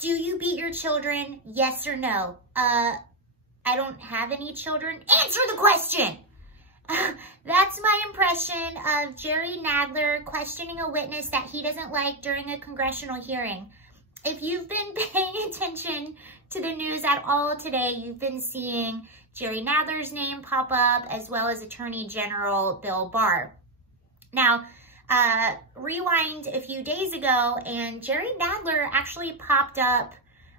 Do you beat your children? Yes or no? I don't have any children. Answer the question. That's my impression of Jerry Nadler questioning a witness that he doesn't like during a congressional hearing. If you've been paying attention to the news at all today, you've been seeing Jerry Nadler's name pop up, as well as Attorney General Bill Barr. Now, rewind a few days ago, and Jerry Nadler actually popped up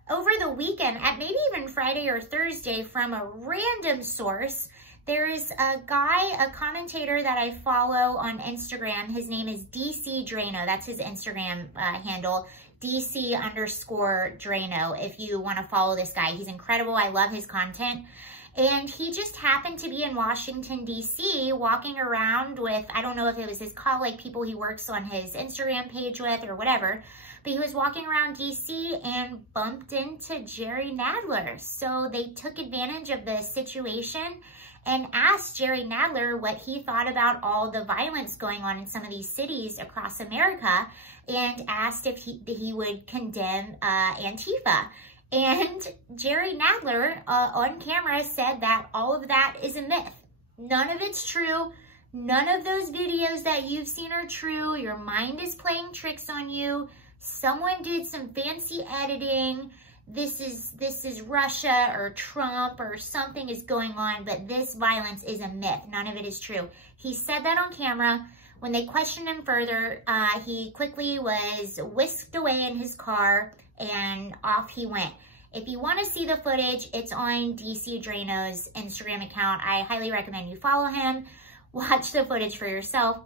over the weekend, at maybe even Friday or Thursday, from a random source. There is a guy, a commentator that I follow on Instagram. His name is DC Drano. That's his Instagram handle, DC_Drano, if you want to follow this guy. He's incredible. I love his content. And he just happened to be in Washington, D.C., walking around with, I don't know if it was his colleague, people he works on his Instagram page with or whatever, but he was walking around D.C. and bumped into Jerry Nadler. So they took advantage of the situation and asked Jerry Nadler what he thought about all the violence going on in some of these cities across America, and asked if he would condemn Antifa. And Jerry Nadler on camera said that all of that is a myth. None of it's true. None of those videos that you've seen are true. Your mind is playing tricks on you. Someone did some fancy editing. This is Russia or Trump or something is going on, but this violence is a myth. None of it is true. He said that on camera. When they questioned him further, he quickly was whisked away in his car and off he went. If you want to see the footage, it's on DC Drano's Instagram account. I highly recommend you follow him. Watch the footage for yourself.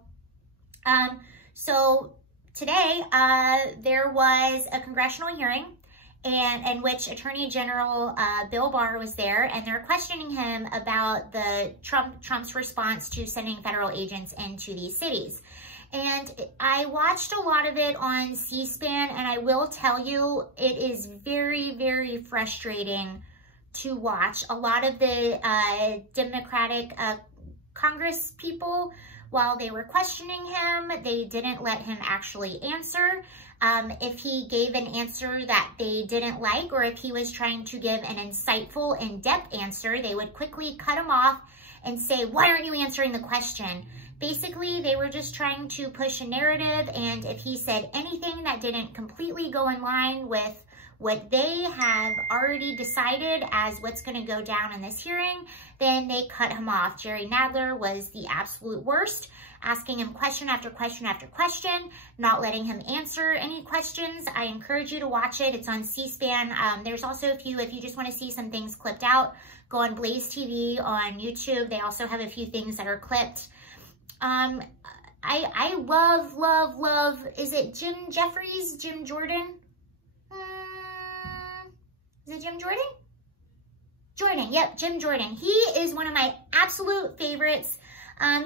So today, there was a congressional hearing in which Attorney General Bill Barr was there, and they're questioning him about Trump's response to sending federal agents into these cities. And I watched a lot of it on C-SPAN, and I will tell you, it is very, very frustrating to watch. A lot of the Democratic Congress people, while they were questioning him, they didn't let him actually answer. If he gave an answer that they didn't like, or if he was trying to give an insightful, in-depth answer, they would quickly cut him off and say, "Why aren't you answering the question?" Basically, they were just trying to push a narrative, and if he said anything that didn't completely go in line with what they have already decided as what's going to go down in this hearing, then they cut him off. Jerry Nadler was the absolute worst, asking him question after question after question, not letting him answer any questions. I encourage you to watch it. It's on C-SPAN. There's also if you just want to see some things clipped out, go on Blaze TV on YouTube. They also have a few things that are clipped. I love, is it Jim Jeffries, Jim Jordan? Is it Jim Jordan? Jordan, yep, Jim Jordan. He is one of my absolute favorites.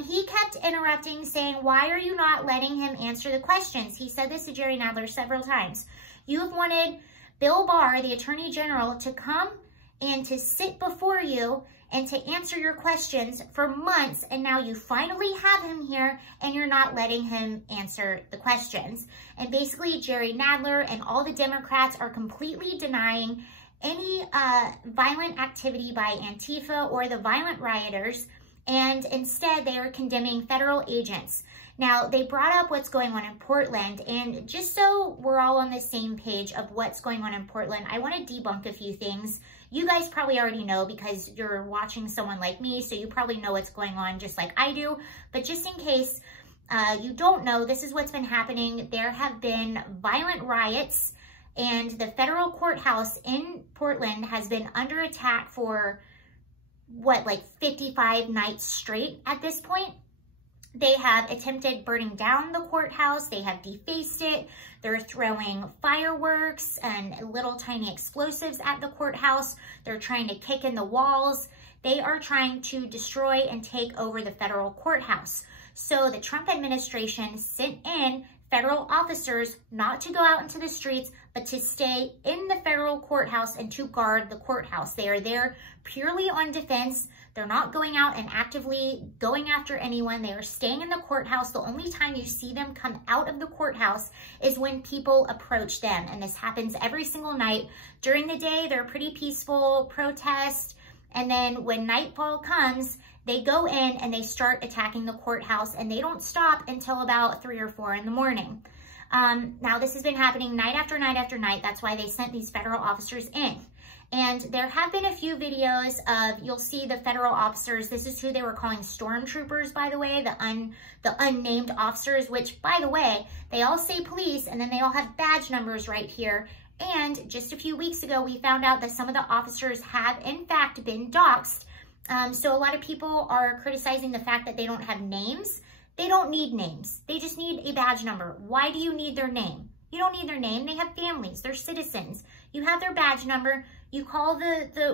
He kept interrupting, saying, "Why are you not letting him answer the questions?" He said this to Jerry Nadler several times. "You have wanted Bill Barr, the Attorney General, to come and to sit before you and to answer your questions for months, and now you finally have him here and you're not letting him answer the questions." And basically, Jerry Nadler and all the Democrats are completely denying any violent activity by Antifa or the violent rioters, and instead they are condemning federal agents. Now, they brought up what's going on in Portland, and just so we're all on the same page of what's going on in Portland, I want to debunk a few things. You guys probably already know because you're watching someone like me, so you probably know what's going on just like I do. But just in case you don't know, this is what's been happening. There have been violent riots, and the federal courthouse in Portland has been under attack for, what, like 55 nights straight at this point. They have attempted burning down the courthouse. They have defaced it. They're throwing fireworks and little tiny explosives at the courthouse. They're trying to kick in the walls. They are trying to destroy and take over the federal courthouse. So the Trump administration sent in federal officers not to go out into the streets, but to stay in the federal courthouse and to guard the courthouse. They are there purely on defense. They're not going out and actively going after anyone. They are staying in the courthouse. The only time you see them come out of the courthouse is when people approach them. And this happens every single night. During the day, they're pretty peaceful protest. And then when nightfall comes, they go in and they start attacking the courthouse, and they don't stop until about 3 or 4 in the morning. Now, this has been happening night after night after night. That's why they sent these federal officers in. And there have been a few videos of, you'll see the federal officers. This is who they were calling stormtroopers, by the way, the unnamed officers, which, by the way, they all say police, and then they all have badge numbers right here. And just a few weeks ago, we found out that some of the officers have, in fact, been doxxed. So a lot of people are criticizing the fact that they don't have names. They don't need names. They just need a badge number. Why do you need their name? You don't need their name. They have families. They're citizens. You have their badge number. You call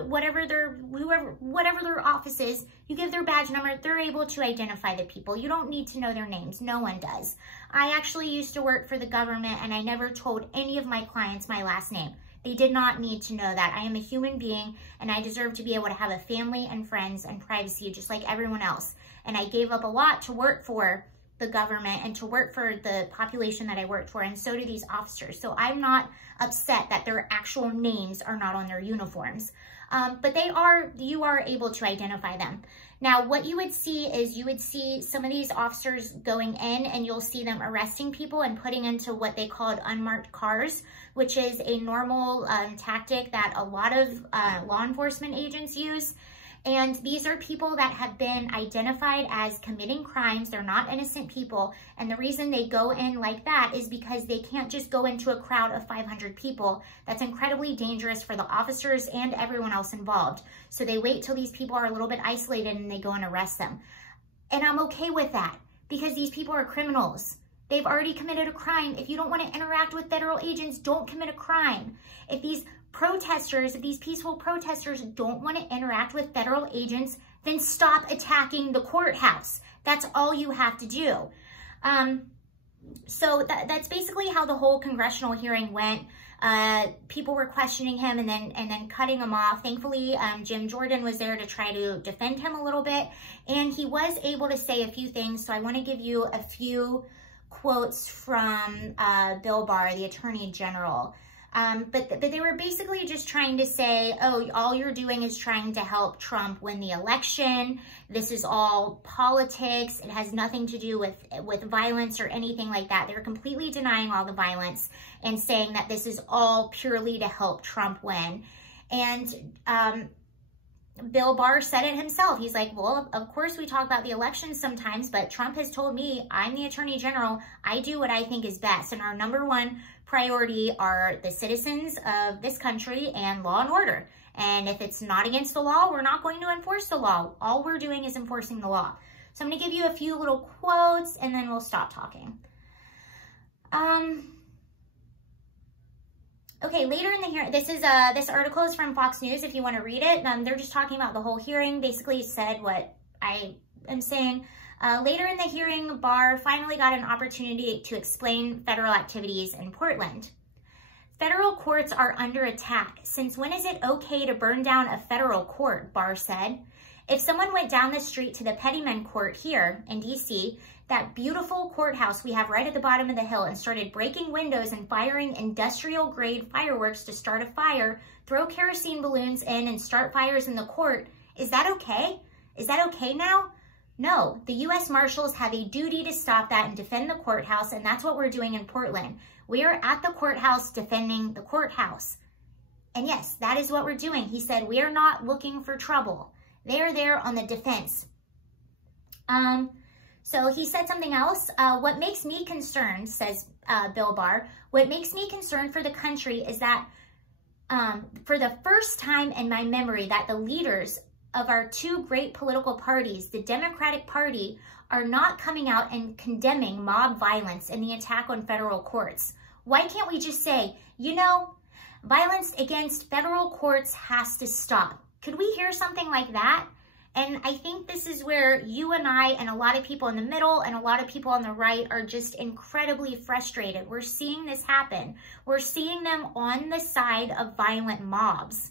whatever their office is. You give their badge number. They're able to identify the people. You don't need to know their names. No one does. I actually used to work for the government, and I never told any of my clients my last name. They did not need to know that. I am a human being, and I deserve to be able to have a family and friends and privacy just like everyone else. And I gave up a lot to work for the government and to work for the population that I worked for, and so do these officers. So I'm not upset that their actual names are not on their uniforms. But you are able to identify them. Now, what you would see is you would see some of these officers going in, and you'll see them arresting people and putting into what they called unmarked cars, which is a normal tactic that a lot of law enforcement agents use. And these are people that have been identified as committing crimes. They're not innocent people. And the reason they go in like that is because they can't just go into a crowd of 500 people. That's incredibly dangerous for the officers and everyone else involved. So they wait till these people are a little bit isolated and they go and arrest them. And I'm okay with that because these people are criminals. They've already committed a crime. If you don't want to interact with federal agents, don't commit a crime. If these peaceful protesters don't want to interact with federal agents, then stop attacking the courthouse. That's all you have to do. So that's basically how the whole congressional hearing went. People were questioning him and then cutting him off. Thankfully, Jim Jordan was there to try to defend him a little bit, and he was able to say a few things. So I want to give you a few quotes from Bill Barr, the Attorney General. But they were basically just trying to say, oh, all you're doing is trying to help Trump win the election. This is all politics. It has nothing to do with violence or anything like that. They're completely denying all the violence and saying that this is all purely to help Trump win. And Bill Barr said it himself. He's like, well, of course we talk about the election sometimes, but Trump has told me, I'm the Attorney General. I do what I think is best. And our number one priority are the citizens of this country and law and order. And if it's not against the law, we're not going to enforce the law. All we're doing is enforcing the law. So I'm going to give you a few little quotes and then we'll stop talking. Okay, later in the hearing, this article is from Fox News if you want to read it. They're just talking about the whole hearing, basically said what I am saying. Later in the hearing, Barr finally got an opportunity to explain federal activities in Portland. Federal courts are under attack. Since when is it okay to burn down a federal court, Barr said. If someone went down the street to the Pettyman Court here in D.C., that beautiful courthouse we have right at the bottom of the hill, and started breaking windows and firing industrial-grade fireworks to start a fire, throw kerosene balloons in and start fires in the court, is that okay? Is that okay now? No, the U.S. Marshals have a duty to stop that and defend the courthouse, and that's what we're doing in Portland. We are at the courthouse defending the courthouse. And yes, that is what we're doing. He said, we are not looking for trouble. They're there on the defense. So he said something else. What makes me concerned, says Bill Barr, what makes me concerned for the country is that for the first time in my memory that the leaders of our two great political parties, the Democratic Party, are not coming out and condemning mob violence and the attack on federal courts. Why can't we just say, you know, violence against federal courts has to stop? Could we hear something like that? And I think this is where you and I and a lot of people in the middle and a lot of people on the right are just incredibly frustrated. We're seeing this happen. We're seeing them on the side of violent mobs.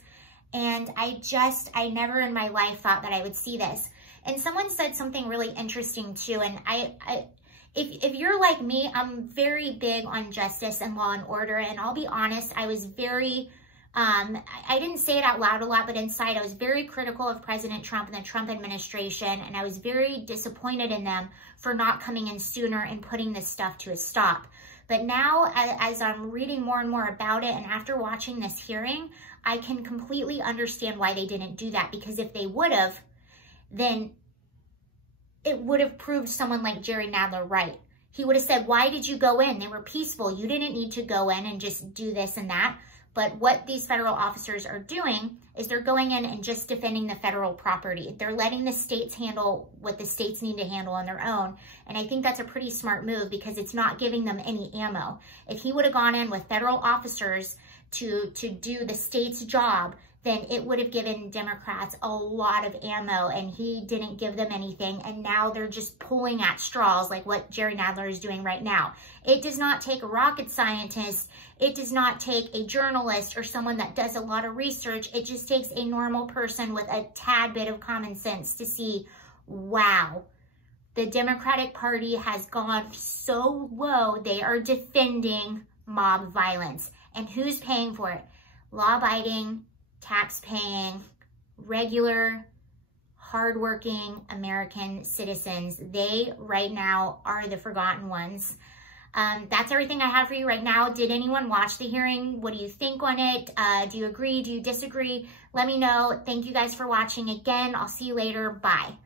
And I never in my life thought that I would see this. And someone said something really interesting too. And if you're like me, I'm very big on justice and law and order. And I'll be honest, I was very, I didn't say it out loud a lot, but inside I was very critical of President Trump and the Trump administration. And I was very disappointed in them for not coming in sooner and putting this stuff to a stop. But now, as I'm reading more and more about it, and after watching this hearing, I can completely understand why they didn't do that. Because if they would have, then it would have proved someone like Jerry Nadler right. He would have said, why did you go in? They were peaceful. You didn't need to go in and just do this and that. But what these federal officers are doing is they're going in and just defending the federal property. They're letting the states handle what the states need to handle on their own. And I think that's a pretty smart move because it's not giving them any ammo. If he would have gone in with federal officers to do the state's job, then it would have given Democrats a lot of ammo, and he didn't give them anything, and now they're just pulling at straws like what Jerry Nadler is doing right now. It does not take a rocket scientist, it does not take a journalist or someone that does a lot of research, it just takes a normal person with a tad bit of common sense to see, wow, the Democratic Party has gone so low, they are defending mob violence. And who's paying for it? Law-abiding, tax-paying, regular, hardworking American citizens. They, right now, are the forgotten ones. That's everything I have for you right now. Did anyone watch the hearing? What do you think on it? Do you agree? Do you disagree? Let me know. Thank you guys for watching again. I'll see you later. Bye.